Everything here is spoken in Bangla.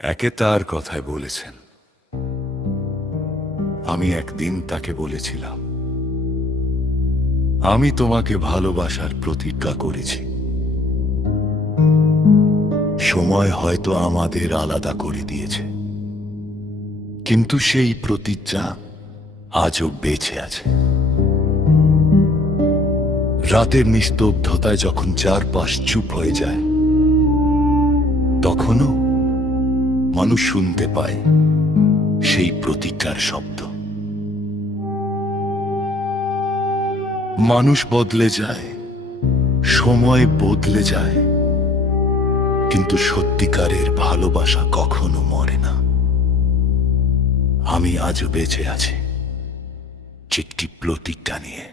একে তার কথায় বলেছেন। আমি একদিন তাকে বলেছিলাম, আমি তোমাকে ভালোবাসার প্রতিজ্ঞা করেছি। সময় হয়তো আমাদের আলাদা করে দিয়েছে, কিন্তু সেই প্রতিজ্ঞা আজও বেঁচে আছে। রাতের নিস্তব্ধতায় যখন চারপাশ চুপ হয়ে যায়, তখনও মানুষ শুনতে পায় সেই প্রতিজ্ঞার শব্দ। মানুষ বদলে যায়, সময় বদলে যায়, কিন্তু সত্যিকারের ভালোবাসা কখনো মরে না। আমি আজও বেঁচে আছি একটি প্রতিজ্ঞা নিয়ে।